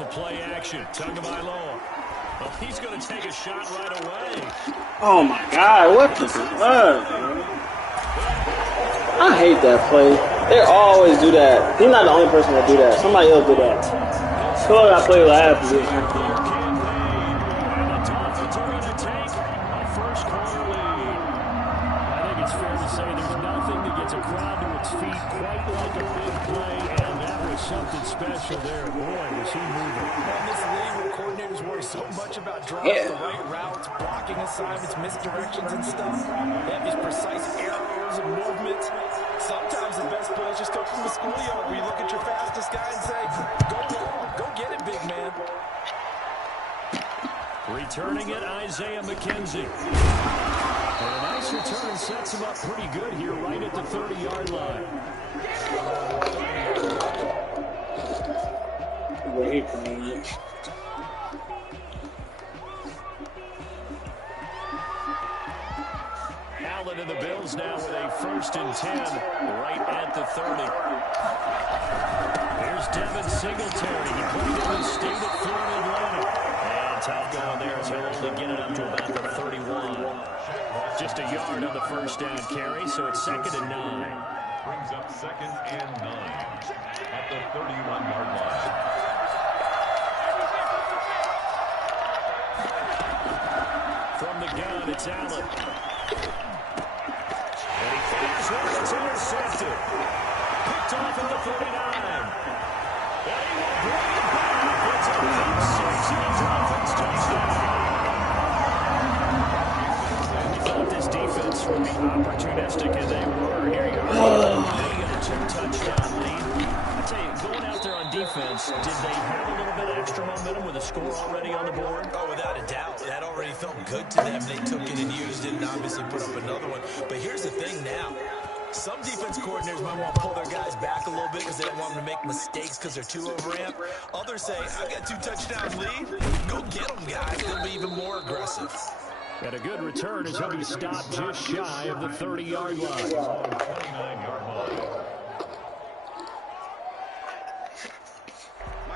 off of play action. Tagovailoa. Well, he's going to take a shot right away. Oh, my God. What the fuck? I hate that play. They always do that. He's not the only person that do that. Somebody else do that. So I play last position. And the Dolphins are going to take a first-quarter lead. I think it's fair to say there's nothing that gets a crowd to its feet quite like a big play, and that was something special there. Boy, was he moving. In this league where coordinators worry so much about drops, the right routes, blocking assignments, misdirections and stuff, they have these precise arrows and movements. Sometimes the best plays just come from the schoolyard where you look at your fastest guy and say, go long, go get it, big man. Returning it, Isaiah McKenzie. And a nice return sets him up pretty good here right at the 30-yard line. Wait for me. Allen and the Bills now with a 1st and 10 right at the 30. Here's Devin Singletary. He played in the state of Florida Atlantic. And tough going there as he'll only get it up to about the 31. Just a yard on the 1st down carry, so it's 2nd and 9. Brings up 2nd and 9 at the 31-yard line. From the gun, it's Allen. And he fires one that's intercepted. Picked off at the 49. And he will bring it back. It's a big 6 and a Dolphins touchdown. You thought this defense would be opportunistic, and they were. Here you go. They get a 2-touchdown lead. I tell you, going out there on defense, did they have a little bit of extra momentum with a score already on the board? Oh, without a doubt. That already felt good to them. They took it and used it and obviously put up another one. But here's the thing now. Some defense coordinators might want to pull their guys back a little bit because they don't want them to make mistakes because they're too overamped. Others say, I've got 2-touchdown lead. Go get them, guys. They'll be even more aggressive. And a good return as he'll be stopped just shy of the 30-yard line. 29-yard line.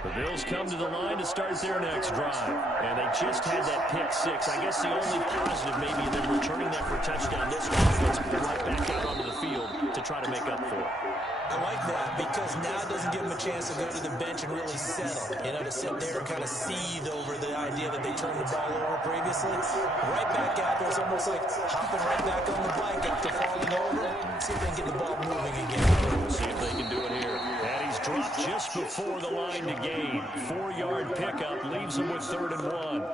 The Bills come to the line to start their next drive. And they just had that pick 6. I guess the only positive maybe them returning that for a touchdown this offense right back out onto the field to try to make up for it. I like that because now it doesn't give them a chance to go to the bench and really settle. You know, to sit there and kind of seethe over the idea that they turned the ball over previously. Right back out there, it's almost like hopping right back on the bike after falling over. See if they can get the ball moving again. We'll see if they can do it here. And he's dropped just before the line to gain. 4-yard pickup leaves him with 3rd and 1.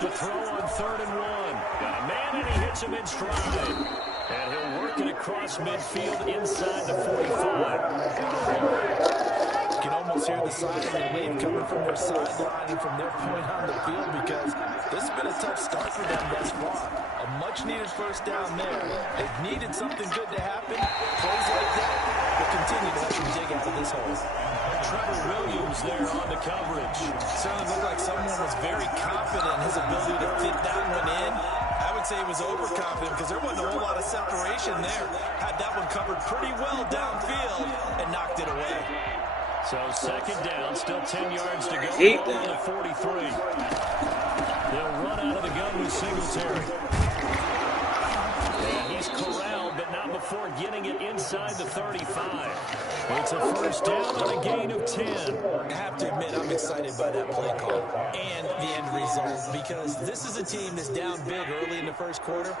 To throw on 3rd and 1. Got a man and he hits him in stride. And he'll work it across midfield inside the 45. You can almost hear the sigh of relief coming from their sideline and from their point on the field because this has been a tough start for them thus far. A much-needed 1st down there. They've needed something good to happen. Plays like that will continue to help them dig out of this hole. Trevor Williams there on the coverage. Certainly looked like someone was very confident in his ability to fit that one in. I would say he was overconfident because there wasn't a whole lot of separation there. Had that one covered pretty well downfield and knocked it away. So 2nd down, still 10 yards to go. Ball to the 43. They'll run out of the gun with Singletary. And he's corralled, but not before getting it inside the 35. It's a 1st down on a gain of 10. I have to admit, I'm excited by that play call and the end result because this is a team that's down big early in the 1st quarter,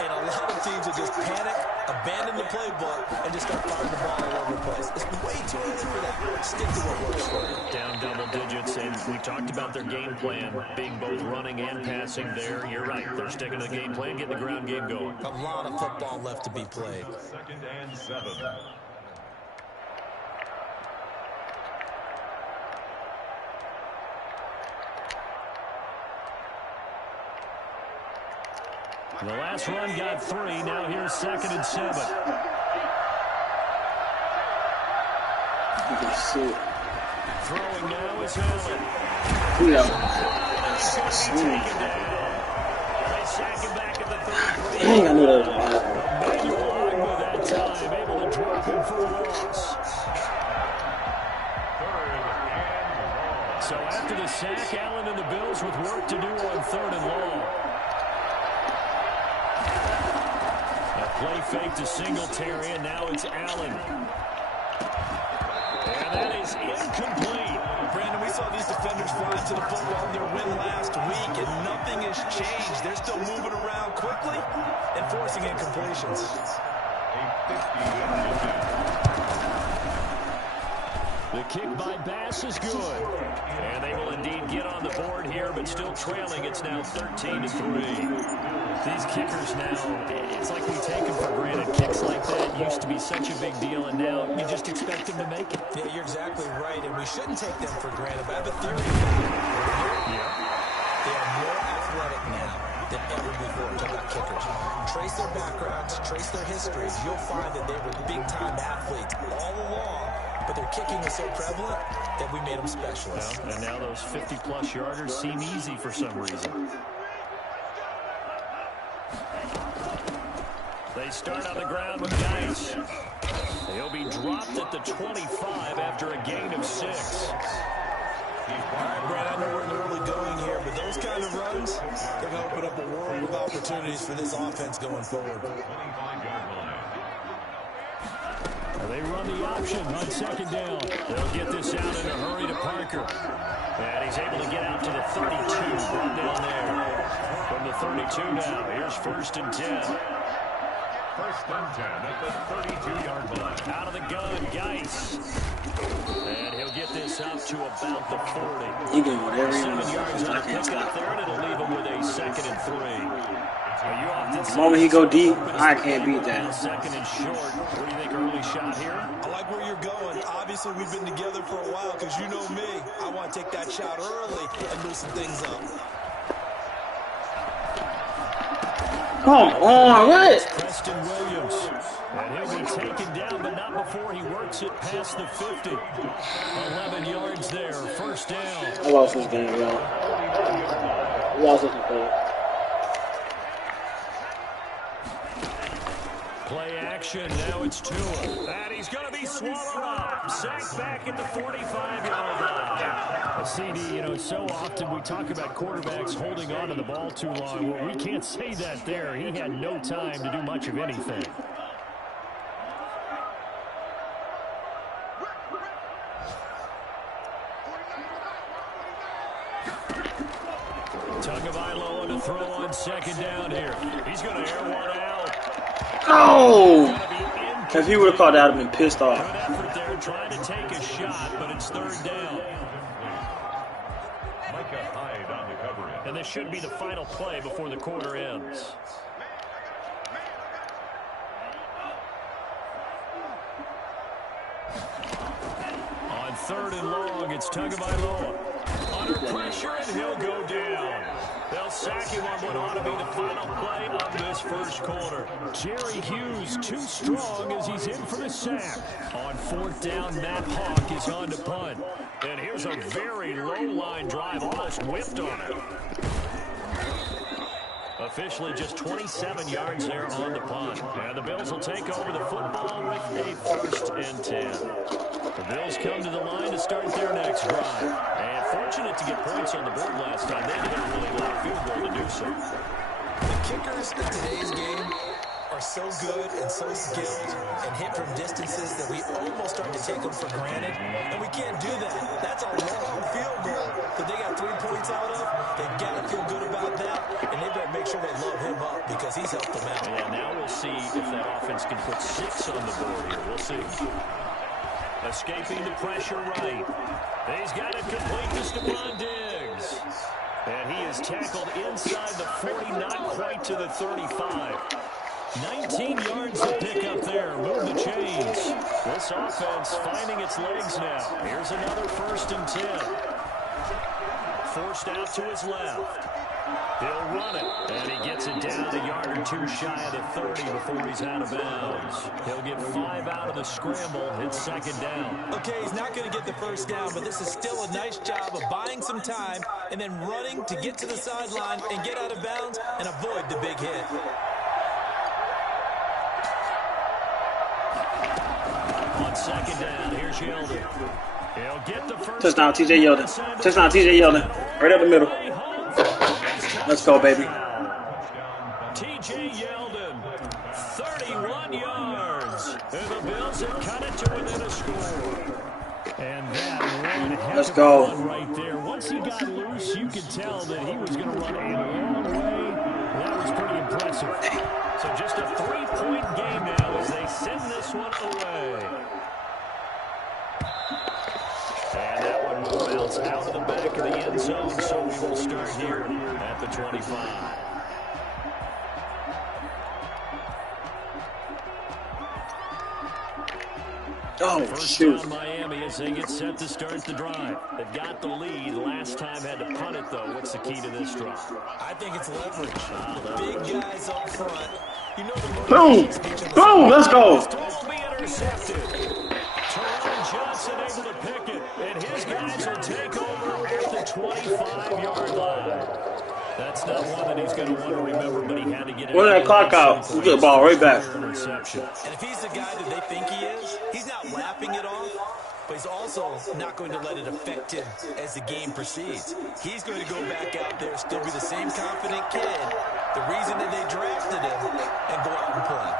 and a lot of teams will just panic, abandon the playbook, and just start firing the ball all over the place. It's way too early for that. Stick to what works for you. Down double digits, and we talked about their game plan being both running and passing there. You're right. They're sticking to the game plan, getting the ground game going. A lot of football left to be played. 2nd and 7. The last run got 3. Now here's 2nd and 7. Throwing now is Allen. Yeah. they sack him back at the 33. Dang, I knew that was going to happen. Emmanuel Ogbah that time, able to drop him for a loss. So after the sack, Allen and the Bills with work to do on 3rd and long. A play fake to Singletary, and now it's Allen. And that is incomplete. Brandon, we saw these defenders fly to the football in their win last week, and nothing has changed. They're still moving around quickly and forcing incompletions. The kick by Bass is good. And they will indeed get on the board here, but still trailing. It's now 13-3. These kickers now, it's like we take them for granted. Kicks like that used to be such a big deal, and now you just expect them to make it. Yeah, you're exactly right, and we shouldn't take them for granted. But I have a theory. They are more athletic now than ever before. Talk about kickers. Trace their backgrounds, trace their histories. You'll find that they were big-time athletes all along, but their kicking was so prevalent that we made them specialists. Well, and now those 50-plus yarders seem easy for some reason. They start on the ground with Dice. He'll be dropped at the 25 after a gain of 6. All right, Brad, I know we're in the early going here, but those kind of runs, they're going to open up a world of opportunities for this offense going forward. They run the option on 2nd down. They'll get this out in a hurry to Parker. And he's able to get out to the 32. Brought down there. From the 32 now, here's 1st and 10. 1st and 10 at the 32-yard line. Out of the gun, Geis. And he'll get this up to about the 40. You can do whatever you 7 want. yards on the pickup there, and it'll leave him with a 2nd and 3. The moment he go deep, I can't beat that. 2nd and short. What do you think, early shot here? I like where you're going. Obviously, we've been together for a while because you know me. I want to take that shot early and loosen things up. Come on, what? Preston Williams. And he'll be taken down, but not before he works it past the 50. 11 yards there, 1st down. I lost this game, yo. I lost this game. Play action, now it's Tua. And he's going to be swallowed up. Sacked back at the 45-yard line. CD, you know, so often we talk about quarterbacks holding on to the ball too long. Well, we can't say that there. He had no time to do much of anything. Tagovailoa on the throw on 2nd down here. He's going to air one out. No! If he would have caught that, I'd have been pissed off. Good effort there, trying to take a shot, but it's 3rd down. Micah Hyde on the coverage. And this should be the final play before the quarter ends. On 3rd and long, it's Tagovailoa. Under pressure, and he'll go down. They'll sack him on what ought to be the final play of this 1st quarter. Jerry Hughes too strong as he's in for the sack. On 4th down, Matt Hawk is on to punt. And here's a very low-line drive, almost whipped on it. Officially just 27 yards there on the punt. And the Bills will take over the football with a 1st and 10. The Bills come to the line to start their next drive. And fortunate to get points on the board last time. They had a really long field goal to do so. The kickers in today's game are so good and so skilled and hit from distances that we almost start to take them for granted. And we can't do that. That's a long field goal that they got 3 points out of. They've got to feel good about that. And they've got to make sure they love him up because he's helped them out. Yeah, now we'll see if that offense can put 6 on the board here. We'll see. Escaping the pressure right. He's got it complete to Stephon Diggs. And he is tackled inside the 40, not quite to the 35. 19 yards to pick up there. Move the chains. This offense finding its legs now. Here's another 1st and 10. forced out to his left. He'll run it, and he gets it down a yard or two shy of the 30 before he's out of bounds. He'll get 5 out of the scramble. It's second down. Okay, he's not going to get the first down, but this is still a nice job of buying some time and then running to get to the sideline and get out of bounds and avoid the big hit. On second down, here's Yeldon. He'll get the first Touchdown, TJ Yeldon. Touchdown, TJ Yeldon. Right up the middle. Let's go, baby. TJ Yeldon, 31 yards. And the Bills have cut it to within a score. And that one Let's go. Right there. Once he got loose, you could tell that he was going to run a long way. That was pretty impressive. So just a 3-point game now as they send this one away. And that one will bounce out of the back of the end zone, so we will start here at the 25. Oh, First shoot. down Miami as they get set to start the drive. They've got the lead. Last time had to punt it, though. What's the key to this drive? I think it's leverage. The big guys up front. You know the Boom. Boom. Let's go. This will be intercepted. Teron Johnson able to pick it, and his guys will take over at the 25-yard line. That's not one that he's going to want to remember, but he had to get it. Run that clock out. We get the ball right back. Interception. And if he's the guy that they think he is, he's not laughing it off, but he's also not going to let it affect him as the game proceeds. He's going to go back out there, still be the same confident kid, the reason that they drafted him, and go out and play.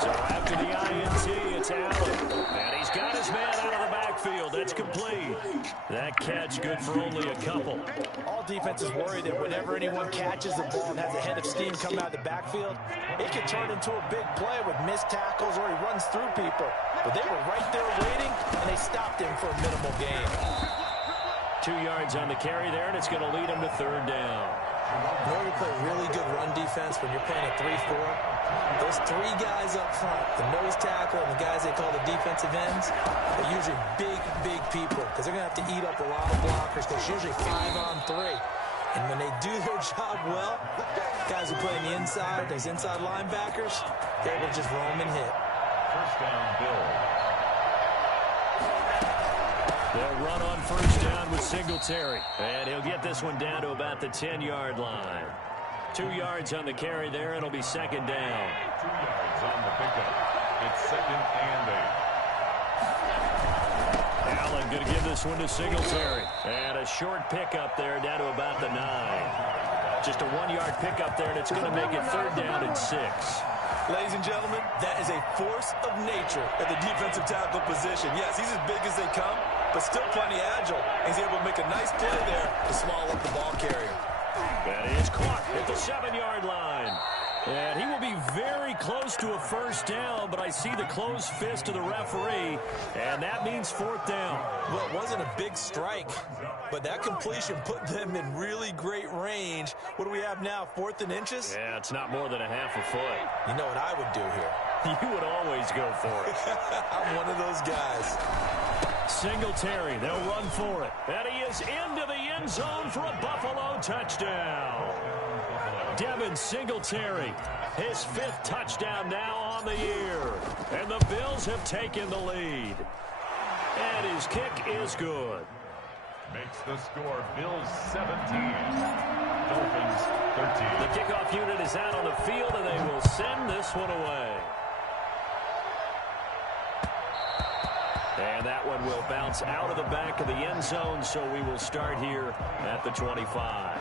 So after the INT, it's Allen. And he's got his man out of the backfield. That's complete. That catch good for only a couple. All defenses worry that whenever anyone catches the ball and has a head of steam come out of the backfield, it can turn into a big play with missed tackles or he runs through people. But they were right there waiting, and they stopped him for a minimal gain. 2 yards on the carry there, and it's going to lead him to third down. In order to play really good run defense when you're playing a 3-4, those 3 guys up front, the nose tackle and the guys they call the defensive ends, are usually big people because they're going to have to eat up a lot of blockers because it's usually 5-on-3. And when they do their job well, guys who play on the inside, those inside linebackers, they will just roam and hit. First down, Bills. They'll run on first down with Singletary. And he'll get this one down to about the 10-yard line. 2 yards on the carry there, and it'll be second down. 2 yards on the pickup. It's second and 8. Allen going to give this one to Singletary. And a short pickup there down to about the 9. Just a 1-yard pickup there, and it's going to make it third down and 6. Ladies and gentlemen, that is a force of nature at the defensive tackle position. Yes, he's as big as they come, but still plenty agile. He's able to make a nice play there to swallow up the ball carrier. That is caught at the 7-yard line. And he will be very close to a first down, but I see the closed fist of the referee, and that means fourth down. Well, it wasn't a big strike, but that completion put them in really great range. What do we have now, 4th and inches? Yeah, it's not more than a half a foot. You know what I would do here? You would always go for it. I'm one of those guys. Singletary, they'll run for it. And he is into the end zone for a Buffalo touchdown. Devin Singletary, his 5th touchdown now on the year. And the Bills have taken the lead. And his kick is good. Makes the score Bills 17, Dolphins 13. The kickoff unit is out on the field, and they will send this one away. And that one will bounce out of the back of the end zone, so we will start here at the 25.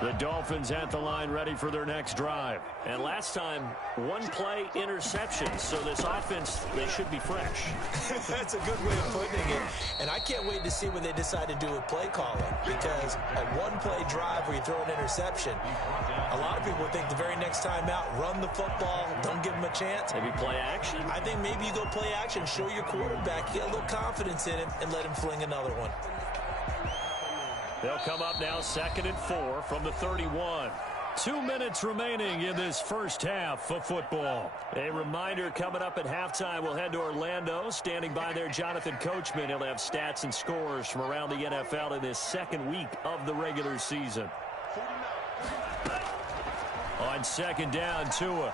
The Dolphins at the line ready for their next drive. And last time, one play interception. So this offense, they should be fresh. That's a good way of putting it. And I can't wait to see what they decide to do with play calling. Because a one-play drive where you throw an interception, a lot of people think the very next time out, run the football, don't give them a chance. Maybe play action? I think maybe you go play action, show your quarterback, get a little confidence in him, and let him fling another one. They'll come up now 2nd and 4 from the 31. 2 minutes remaining in this first half of football. A reminder coming up at halftime, we'll head to Orlando. Standing by there, Jonathan Coachman. He'll have stats and scores from around the NFL in this second week of the regular season. On 2nd down, Tua.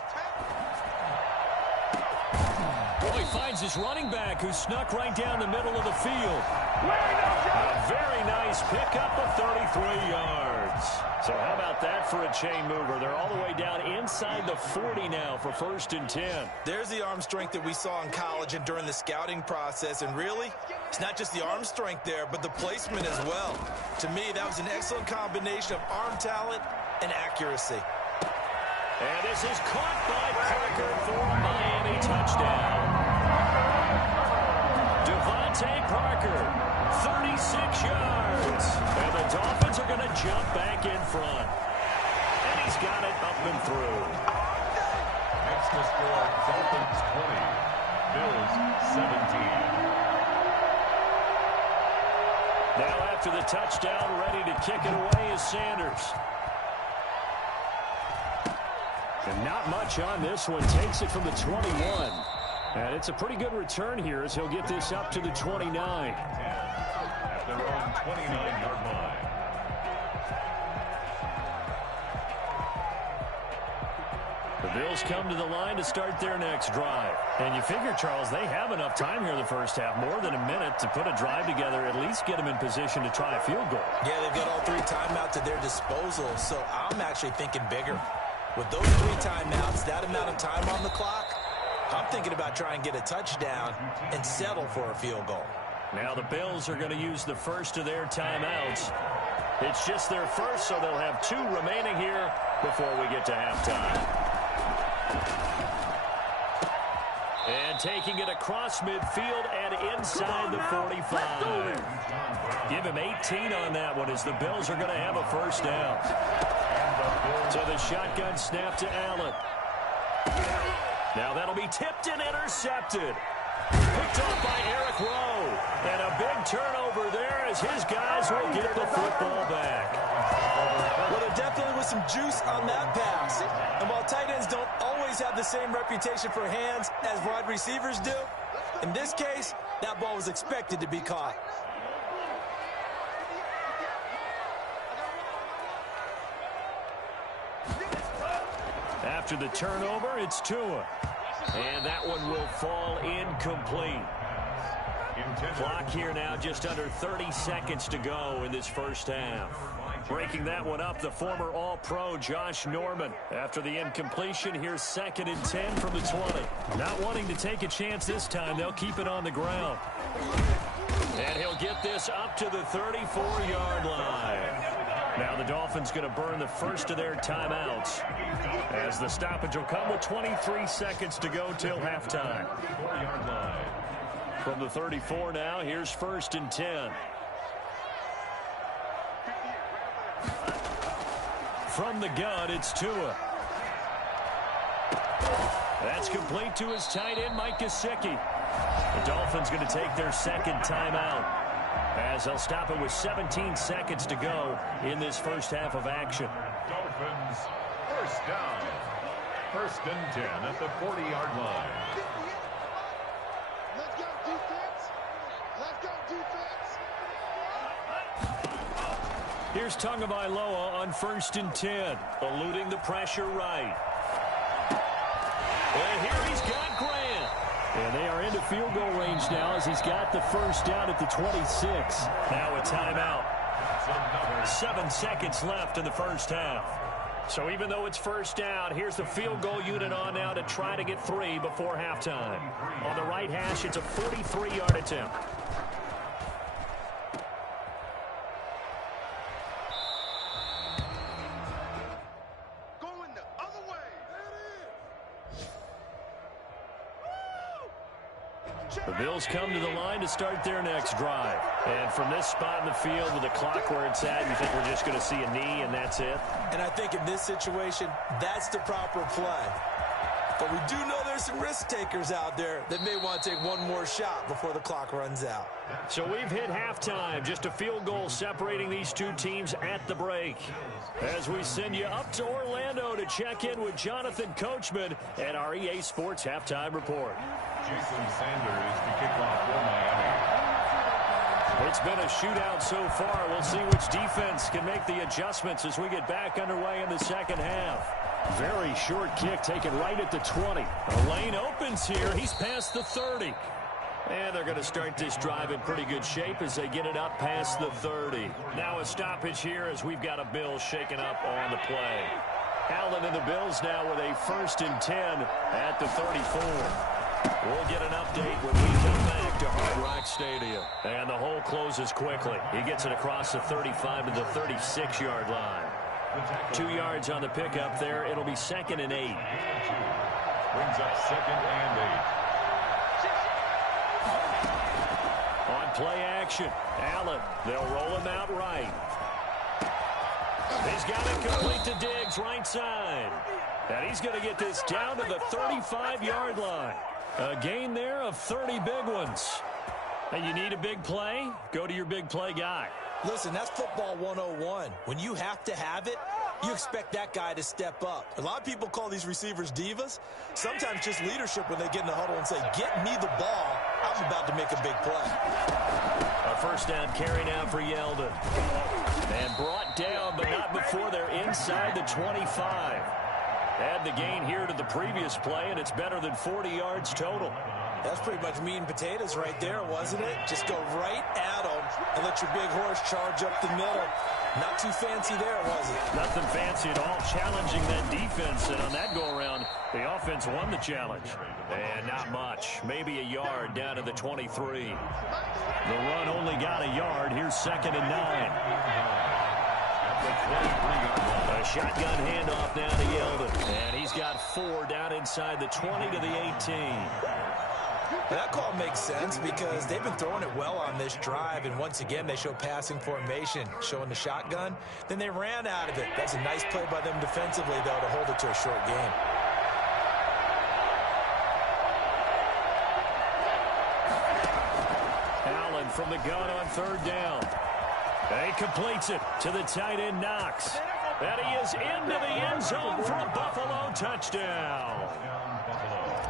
Oh, he finds his running back who snuck right down the middle of the field. A very nice pickup of 33 yards. So how about that for a chain mover? They're all the way down inside the 40 now for 1st and 10. There's the arm strength that we saw in college and during the scouting process. And really, it's not just the arm strength there, but the placement as well. To me, that was an excellent combination of arm talent and accuracy. And this is caught by Parker for a Miami touchdown. Devontae Parker, 36 yards. And the Dolphins are going to jump back in front. And he's got it up and through. Next to score, Dolphins 20, Bills 17. Now after the touchdown, ready to kick it away is Sanders. And not much on this one. Takes it from the 21. And it's a pretty good return here as he'll get this up to the 29. At their own 29-yard line. The Bills come to the line to start their next drive. And you figure, Charles, they have enough time here in the first half, more than a minute, to put a drive together, at least get them in position to try a field goal. Yeah, they've got all 3 timeouts at their disposal, so I'm actually thinking bigger. With those 3 timeouts, that amount of time on the clock, I'm thinking about trying to get a touchdown and settle for a field goal. Now the Bills are going to use the first of their timeouts. It's just their first, so they'll have 2 remaining here before we get to halftime. And taking it across midfield and inside the 45. Give him 18 on that one as the Bills are going to have a first down. So the shotgun snap to Allen. Now that'll be tipped and intercepted. Picked off by Eric Rowe. And a big turnover there as his guys will get the football back. Well, there definitely was some juice on that pass. And while tight ends don't always have the same reputation for hands as wide receivers do, in this case, that ball was expected to be caught. After the turnover, it's Tua. And that one will fall incomplete. Clock here now, just under 30 seconds to go in this first half. Breaking that one up, the former All-Pro Josh Norman. After the incompletion, here's 2nd and 10 from the 20. Not wanting to take a chance this time, they'll keep it on the ground. And he'll get this up to the 34-yard line. Now the Dolphins going to burn the first of their timeouts as the stoppage will come with 23 seconds to go till halftime. From the 34 now, here's 1st and 10. From the gun, it's Tua. That's complete to his tight end, Mike Gesicki. The Dolphins going to take their 2nd timeout as they'll stop it with 17 seconds to go in this first half of action. Dolphins, first down. 1st and 10 at the 40-yard line. Let's go, defense. Let's go, defense. Here's Tagovailoa on 1st and 10, eluding the pressure right. And here he's got Grant. And they are into field goal range now as he's got the first down at the 26. Now a timeout. 7 seconds left in the first half. So even though it's first down, here's the field goal unit on now to try to get 3 before halftime. On the right hash, it's a 43-yard attempt. The Bills come to the line to start their next drive. And from this spot in the field with the clock where it's at, you think we're just going to see a knee and that's it? And I think in this situation, that's the proper play. But we do know there's some risk takers out there that may want to take one more shot before the clock runs out. So we've hit halftime. Just a field goal separating these two teams at the break. As we send you up to Orlando to check in with Jonathan Coachman and our EA Sports Halftime Report. Jason Sanders to kick off for Miami. It's been a shootout so far. We'll see which defense can make the adjustments as we get back underway in the second half. Very short kick taken right at the 20. The lane opens here. He's past the 30. And they're going to start this drive in pretty good shape as they get it up past the 30. Now a stoppage here as we've got a Bills shaken up on the play. Allen and the Bills now with a 1st and 10 at the 34. We'll get an update when we come back to Hard Rock Stadium. And the hole closes quickly. He gets it across the 35 to the 36-yard line. 2 yards on the pickup there. It'll be 2nd and 8. Brings up 2nd and 8. On play action, Allen. They'll roll him out right. He's got it complete to Diggs, right side. And he's going to get this down to the 35-yard line. A gain there of 30 big ones. And you need a big play? Go to your big play guy. Listen, that's football 101. When you have to have it, you expect that guy to step up. A lot of people call these receivers divas. Sometimes just leadership when they get in the huddle and say, get me the ball. I'm about to make a big play. A 1st down carry now for Yeldon. And brought down, but not before they're inside the 25. Add the gain here to the previous play, and it's better than 40 yards total. That's pretty much meat and potatoes right there, wasn't it? Just go right at them and let your big horse charge up the middle. Not too fancy there, was it? Nothing fancy at all, challenging that defense. And on that go-around, the offense won the challenge. And not much. Maybe a yard down to the 23. The run only got a yard. Here's 2nd and 9. A shotgun handoff now to Yeldon. And he's got 4 down inside the 20 to the 18. That call makes sense because they've been throwing it well on this drive, and once again they show passing formation, showing the shotgun. Then they ran out of it. That's a nice play by them defensively, though, to hold it to a short game. Allen from the gun on 3rd down. And he completes it to the tight end, Knox. And he is into the end zone for a Buffalo touchdown.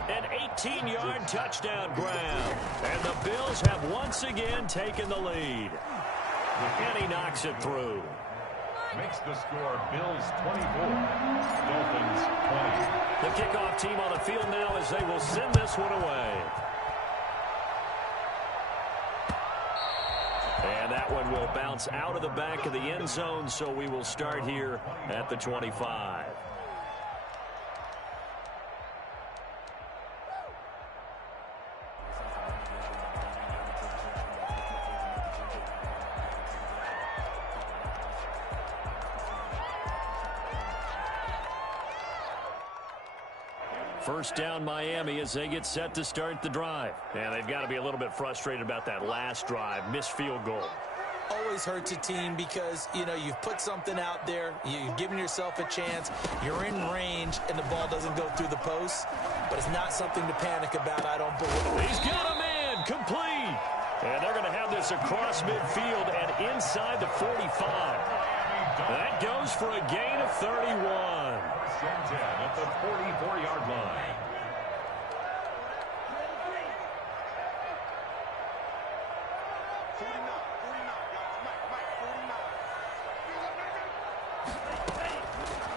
An 18-yard touchdown grab. And the Bills have once again taken the lead. And he knocks it through. Makes the score Bills 24, Dolphins 20. The kickoff team on the field now as they will send this one away. And that one will bounce out of the back of the end zone, so we will start here at the 25. First down Miami as they get set to start the drive. And they've got to be a little bit frustrated about that last drive, missed field goal. Always hurts a team because, you know, you've put something out there, you've given yourself a chance, you're in range, and the ball doesn't go through the post. But it's not something to panic about, I don't believe. He's got a man, complete. And they're going to have this across midfield and inside the 45. That goes for a gain of 31. 10 at the 44-yard line.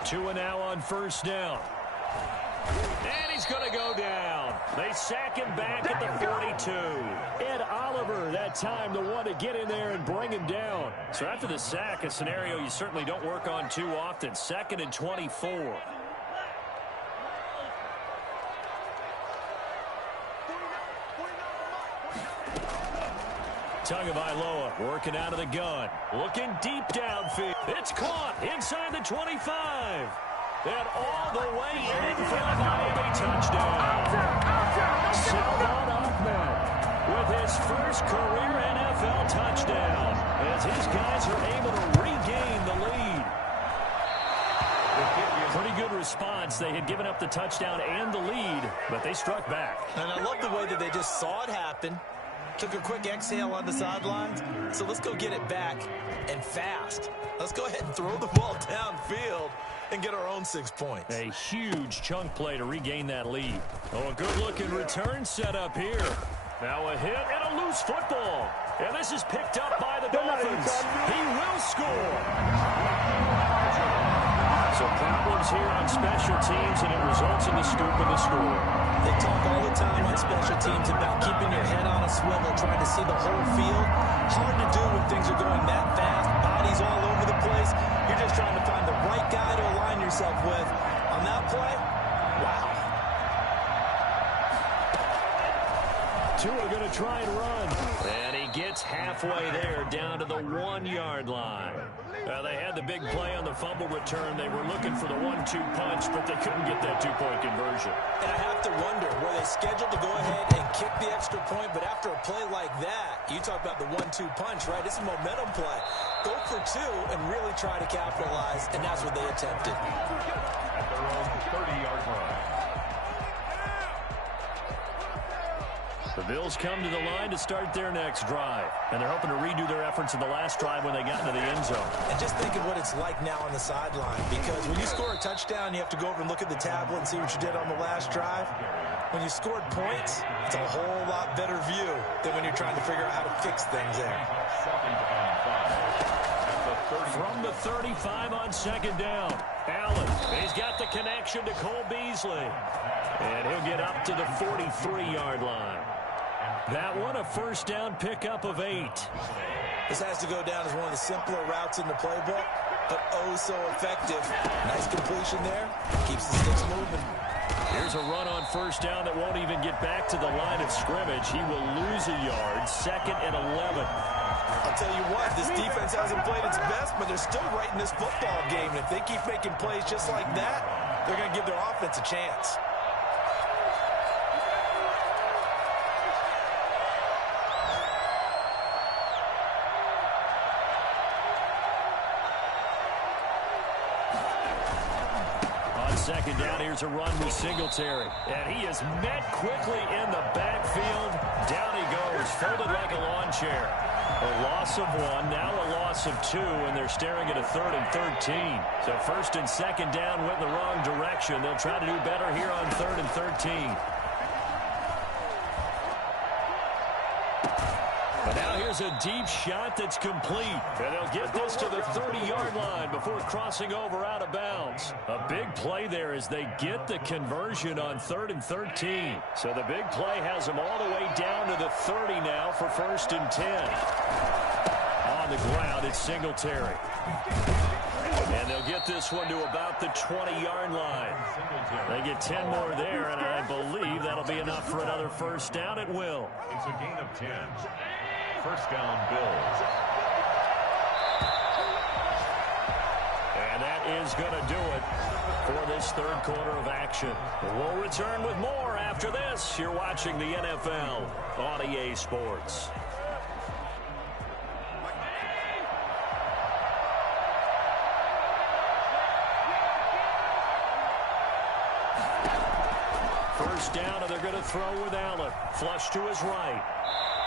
Two and now on 1st down. And he's going to go down. They sack him back at the 42. Ed Oliver, that time, the one to get in there and bring him down. So after the sack, a scenario you certainly don't work on too often. 2nd and 24. Tagovailoa working out of the gun. Looking deep downfield. It's caught inside the 25. And all the way in for a Miami touchdown. Salvon Ahmed. with his first career NFL touchdown as his guys are able to regain the lead. Pretty good response. They had given up the touchdown and the lead, but they struck back. And I love the way that they just saw it happen. Took a quick exhale on the sidelines. So let's go get it back and fast. Let's go ahead and throw the ball downfield and get our own 6 points. A huge chunk play to regain that lead. Oh, a good-looking return set up here. Now a hit and a loose football. And this is picked up by the Dolphins. He will score. So problems here on special teams, and it results in the scoop of the score. They talk all the time on special teams about keeping your head on a swivel, trying to see the whole field. Hard to do when things are going that fast, bodies all over the place. You're just trying to find the right guy to align yourself with. On that play, wow. Tua going to try and run. And he gets halfway there down to the 1-yard line. They had the big play on the fumble return. They were looking for the 1-2 punch, but they couldn't get that 2-point conversion. And I have to wonder, were they scheduled to go ahead and kick the extra point, but after a play like that, you talk about the 1-2 punch, right? It's a momentum play. Go for 2 and really try to capitalize, and that's what they attempted. At their own 30-yard line. The Bills come to the line to start their next drive. And they're hoping to redo their efforts in the last drive when they got into the end zone. And just think of what it's like now on the sideline. Because when you score a touchdown, you have to go over and look at the tablet and see what you did on the last drive. When you scored points, it's a whole lot better view than when you're trying to figure out how to fix things there. From the 35 on second down. Allen, he's got the connection to Cole Beasley. And he'll get up to the 43-yard line. That one a first down pickup of 8. This has to go down as one of the simpler routes in the playbook, but oh so effective. Nice completion there. Keeps the sticks moving. Here's a run on first down that won't even get back to the line of scrimmage. He will lose a yard. 2nd and 11. I'll tell you what, this defense hasn't played its best, but they're still right in this football game. And if they keep making plays just like that, they're going to give their offense a chance. Second down, here's a run with Singletary. And he is met quickly in the backfield. Down he goes, folded like a lawn chair. A loss of 1, now a loss of 2, and they're staring at a 3rd and 13. So 1st and 2nd down went in the wrong direction. They'll try to do better here on 3rd and 13. But now here's a deep shot that's complete. And they'll get this to the 30-yard line before crossing over out of bounds. A big play there as they get the conversion on 3rd and 13. So the big play has them all the way down to the 30 now for 1st and 10. On the ground, it's Singletary. And they'll get this one to about the 20-yard line. They get 10 more there, and I believe that'll be enough for another first down. It will. It's a gain of 10. First down, Bills. And that is going to do it for this 3rd quarter of action. We'll return with more after this. You're watching the NFL on EA Sports. First down, and they're going to throw with Allen. Flush to his right.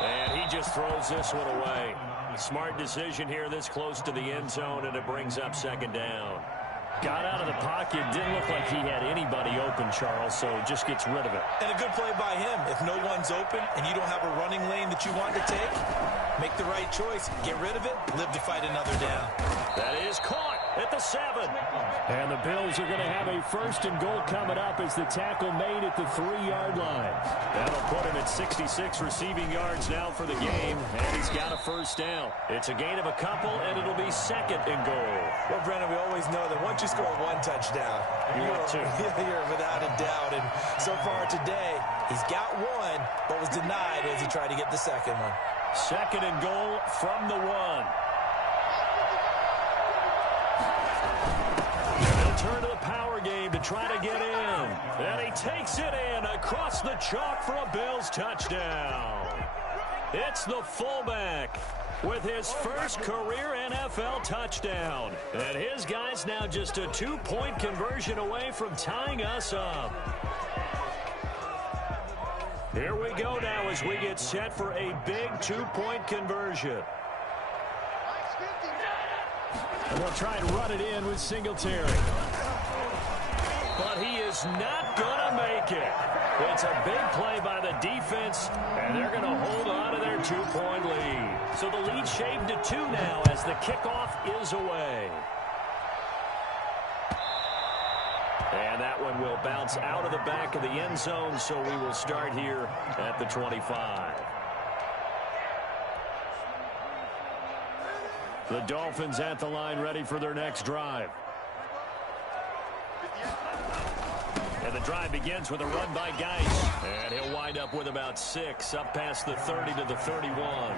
And he just throws this one away. Smart decision here this close to the end zone, and it brings up 2nd down. Got out of the pocket. Didn't look like he had anybody open, Charles, so just gets rid of it. And a good play by him. If no one's open and you don't have a running lane that you want to take, make the right choice. Get rid of it. Live to fight another down. That is caught at the 7. And the Bills are going to have a 1st and goal coming up as the tackle made at the 3-yard line. That'll put him at 66 receiving yards now for the game, and he's got a first down. It's a gain of a couple, and it'll be 2nd and goal. Well, Brennan, we always know that once you score 1 touchdown, you're without a doubt. And so far today, he's got 1, but was denied as he tried to get the 2nd one. 2nd and goal from the 1. Turn to the power game to try to get in. And he takes it in across the chalk for a Bills touchdown. It's the fullback with his first career NFL touchdown. And his guys now just a 2-point conversion away from tying us up. Here we go now as we get set for a big 2-point conversion. And we'll try and run it in with Singletary. But he is not going to make it. It's a big play by the defense, and they're going to hold on to their 2-point lead. So the lead shaved to 2 now as the kickoff is away. And that one will bounce out of the back of the end zone, so we will start here at the 25. The Dolphins at the line ready for their next drive. And the drive begins with a run by Geis. And he'll wind up with about 6, up past the 30 to the 31.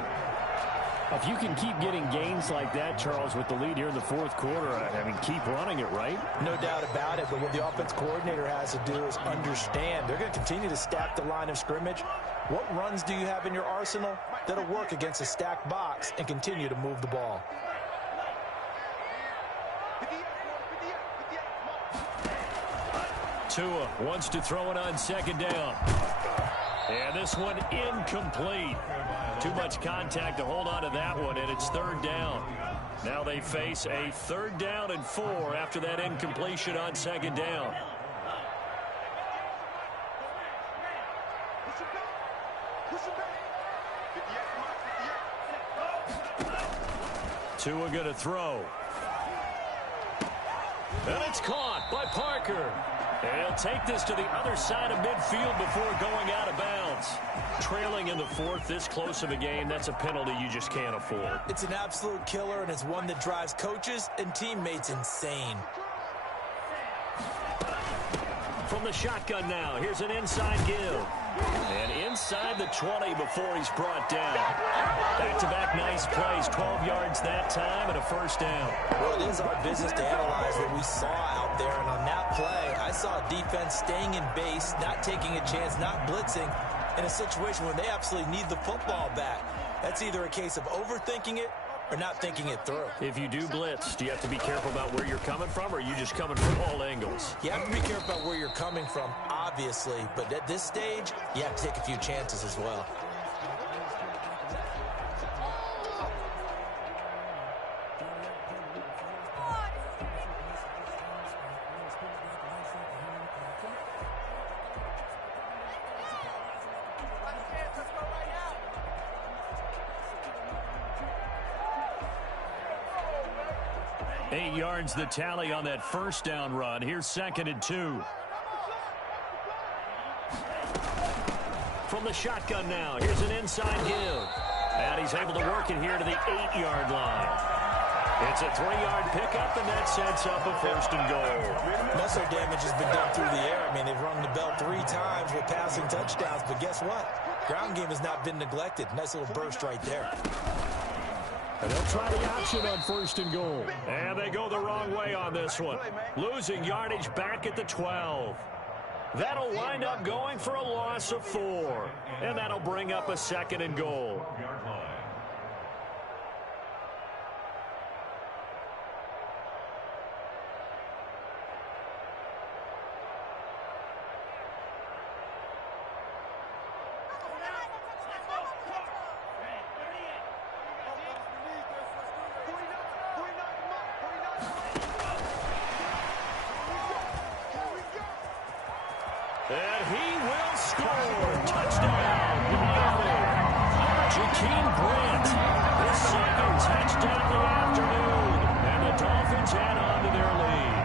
If you can keep getting gains like that, Charles, with the lead here in the fourth quarter, I mean, keep running it, right? No doubt about it, but what the offense coordinator has to do is understand. They're going to continue to stack the line of scrimmage. What runs do you have in your arsenal that'll work against a stacked box and continue to move the ball? Tua wants to throw it on second down. And this one incomplete. Too much contact to hold on to that one, and it's third down. Now they face a 3rd down and 4 after that incompletion on second down. Tua going to throw. And it's caught by Parker. And he'll take this to the other side of midfield before going out of bounds. Trailing in the 4th, this close of a game, that's a penalty you just can't afford. It's an absolute killer, and it's one that drives coaches and teammates insane. From the shotgun now, here's an inside give. And inside the 20 before he's brought down. Back-to-back nice plays, 12 yards that time and a first down. Well, it is our business to analyze what we saw out there, and on that play, I saw a defense staying in base, not taking a chance, not blitzing, in a situation where they absolutely need the football back. That's either a case of overthinking it or not thinking it through. If you do blitz, do you have to be careful about where you're coming from, or are you just coming from all angles? You have to be careful about where you're coming from, obviously, but at this stage, you have to take a few chances as well. The tally on that first down run. Here's 2nd and 2. From the shotgun now, here's an inside give. And he's able to work it here to the 8-yard line. It's a 3-yard pickup, and that sets up a 1st and goal. Most of their damage has been done through the air. I mean, they've rung the bell 3 times with passing touchdowns, but guess what? Ground game has not been neglected. Nice little burst right there. And they'll try the option on 1st and goal. And they go the wrong way on this one. Losing yardage back at the 12. That'll wind up going for a loss of 4. And that'll bring up a 2nd and goal. And he will score. Touchdown. Jakeem Grant. His 2nd touchdown of the afternoon. And the Dolphins add on to their lead.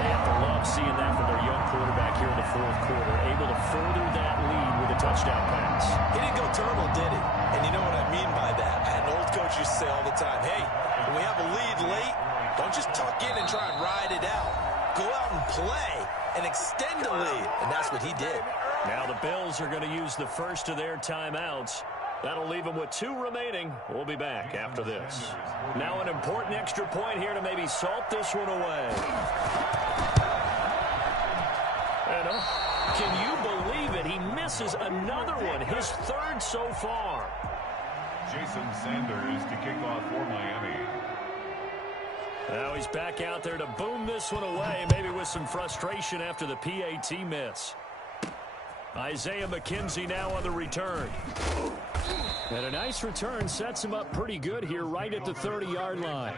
They have to love seeing that from their young quarterback here in the 4th quarter. Able to further that lead with a touchdown pass. He didn't go turtle, did he? And you know what I mean by that. I had an old coach used to say all the time, hey, when we have a lead late, don't just tuck in and try and ride it out. Go out and play and extend the lead, and that's what he did. Now the Bills are going to use the first of their timeouts. That'll leave them with 2 remaining. We'll be back after this. Now an important extra point here to maybe salt this one away. And can you believe it? He missed passes another one, his third so far. Jason Sanders to kick off for Miami. Now he's back out there to boom this one away, maybe with some frustration after the PAT miss. Isaiah McKenzie now on the return. And a nice return sets him up pretty good here right at the 30-yard line.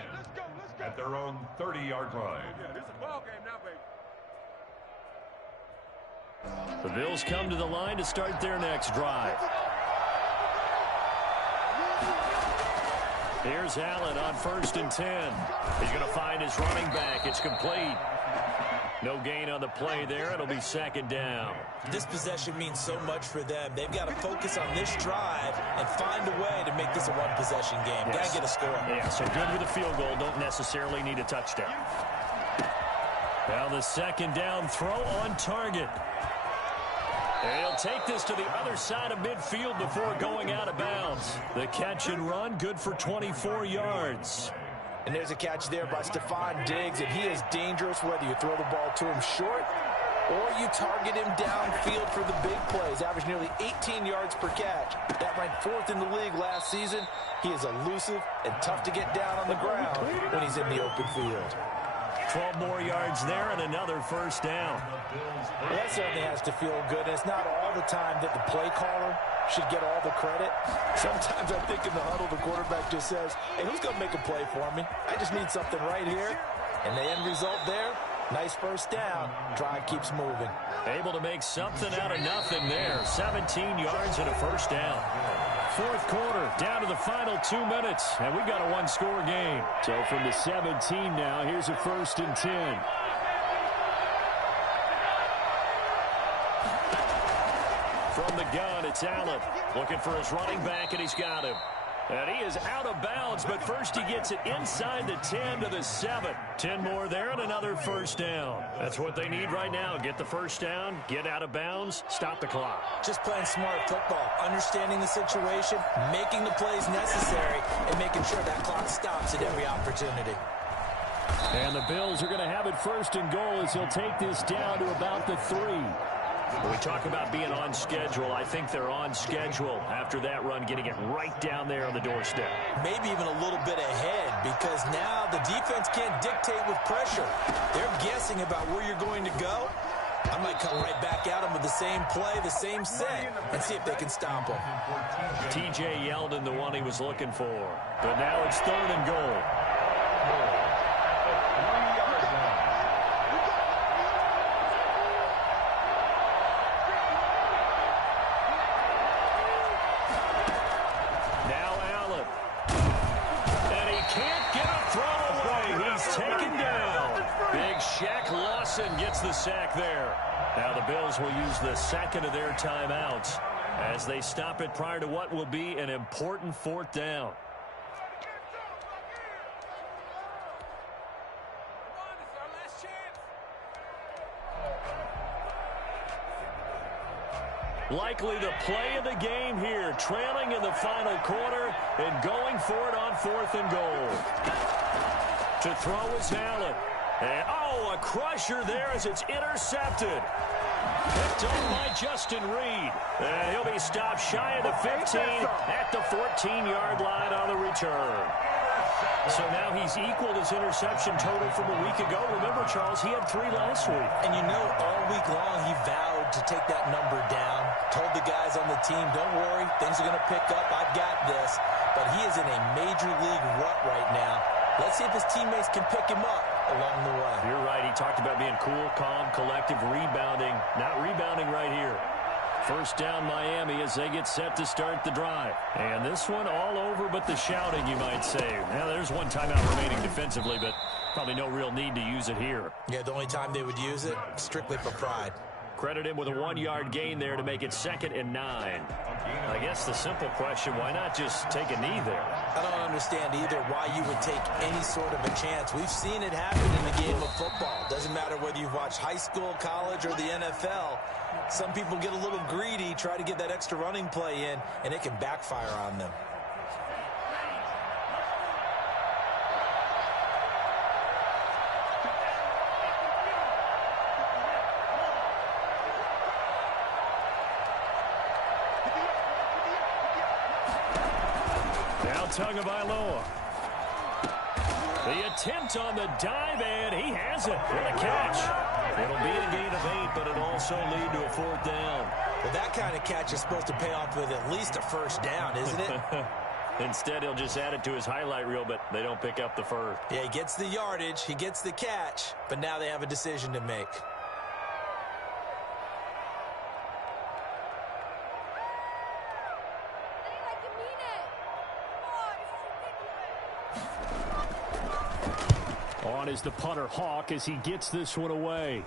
At their own 30-yard line. The Bills come to the line to start their next drive. Here's Allen on 1st and 10. He's going to find his running back. It's complete. No gain on the play there. It'll be 2nd down. This possession means so much for them. They've got to focus on this drive and find a way to make this a one-possession game. Yes. Got to get a score. Yeah, so good with a field goal. Don't necessarily need a touchdown. Now the 2nd down throw on target. And he'll take this to the other side of midfield before going out of bounds. The catch and run, good for 24 yards. And there's a catch there by Stephon Diggs, and he is dangerous whether you throw the ball to him short or you target him downfield for the big plays. Averaged nearly 18 yards per catch. That ranked 4th in the league last season. He is elusive and tough to get down on the ground when he's in the open field. 12 more yards there and another 1st down. Well, that certainly has to feel good. And it's not all the time that the play caller should get all the credit. Sometimes I think in the huddle, the quarterback just says, hey, who's going to make a play for me? I just need something right here. And the end result there, nice 1st down. Drive keeps moving. Able to make something out of nothing there. 17 yards and a 1st down. 4th quarter, down to the final 2 minutes, and we got a one-score game. So from the 17 now, here's a 1st and 10. From the gun, it's Allen. Looking for his running back, and he's got him. And he is out of bounds, but first he gets it inside the 10 to the 7. 10 more there and another 1st down. That's what they need right now. Get the 1st down, get out of bounds, stop the clock. Just playing smart football, understanding the situation, making the plays necessary, and making sure that clock stops at every opportunity. And the Bills are going to have it 1st and goal as he'll take this down to about the 3. When we talk about being on schedule, I think they're on schedule after that run, getting it right down there on the doorstep. Maybe even a little bit ahead, because now the defense can't dictate with pressure. They're guessing about where you're going to go. I might come right back at them with the same play, the same set, and see if they can stop them. T.J. Yeldon, the one he was looking for. But now it's 3rd and goal. Gets the sack there. Now the Bills will use the 2nd of their timeouts as they stop it prior to what will be an important 4th down. Likely the play of the game here, trailing in the final quarter and going for it on 4th and goal. To throw is Allen. And, a crusher there as it's intercepted. Picked up by Justin Reed. And he'll be stopped shy of the 15 at the 14-yard line on the return. So now he's equaled his interception total from a week ago. Remember, Charles, he had 3 last week. And you know, all week long he vowed to take that number down. Told the guys on the team, don't worry, things are going to pick up. I've got this. But he is in a major league rut right now. Let's see if his teammates can pick him up along the way. You're right. He talked about being cool, calm, collective, rebounding. Not rebounding right here. 1st down Miami as they get set to start the drive. And this one all over but the shouting, you might say. Now, there's one timeout remaining defensively, but probably no real need to use it here. Yeah, the only time they would use it, strictly for pride. Credit him with a 1-yard gain there to make it 2nd and 9. I guess the simple question, why not just take a knee there? I don't understand either why you would take any sort of a chance. We've seen it happen in the game of football. Doesn't matter whether you've watched high school, college, or the NFL. Some people get a little greedy, try to get that extra running play in, and it can backfire on them. Tagovailoa. The attempt on the dive, and he has it. What a catch. It'll be a gain of 8, but it'll also lead to a 4th down. Well, that kind of catch is supposed to pay off with at least a 1st down, isn't it? Instead, he'll just add it to his highlight reel, but they don't pick up the first. Yeah, he gets the yardage, he gets the catch, but now they have a decision to make. On is the punter, Hawk, as he gets this one away.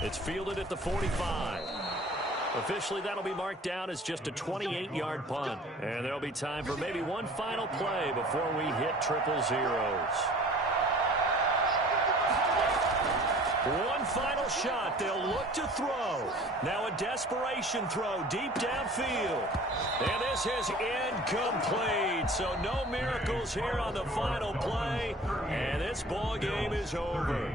It's fielded at the 45. Officially, that'll be marked down as just a 28-yard punt. And there'll be time for maybe one final play before we hit 000. One final shot. They'll look to throw. Now a desperation throw deep downfield. And this is incomplete. So no miracles here on the final play. And this ball game is over.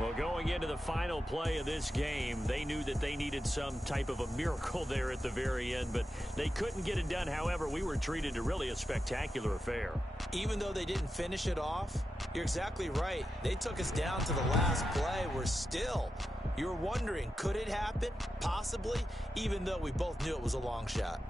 Well, going into the final play of this game, they knew that they needed some type of a miracle there at the very end, but they couldn't get it done. However, we were treated to really a spectacular affair. Even though they didn't finish it off, you're exactly right. They took us down to the last play. You're wondering, could it happen? Possibly, even though we both knew it was a long shot.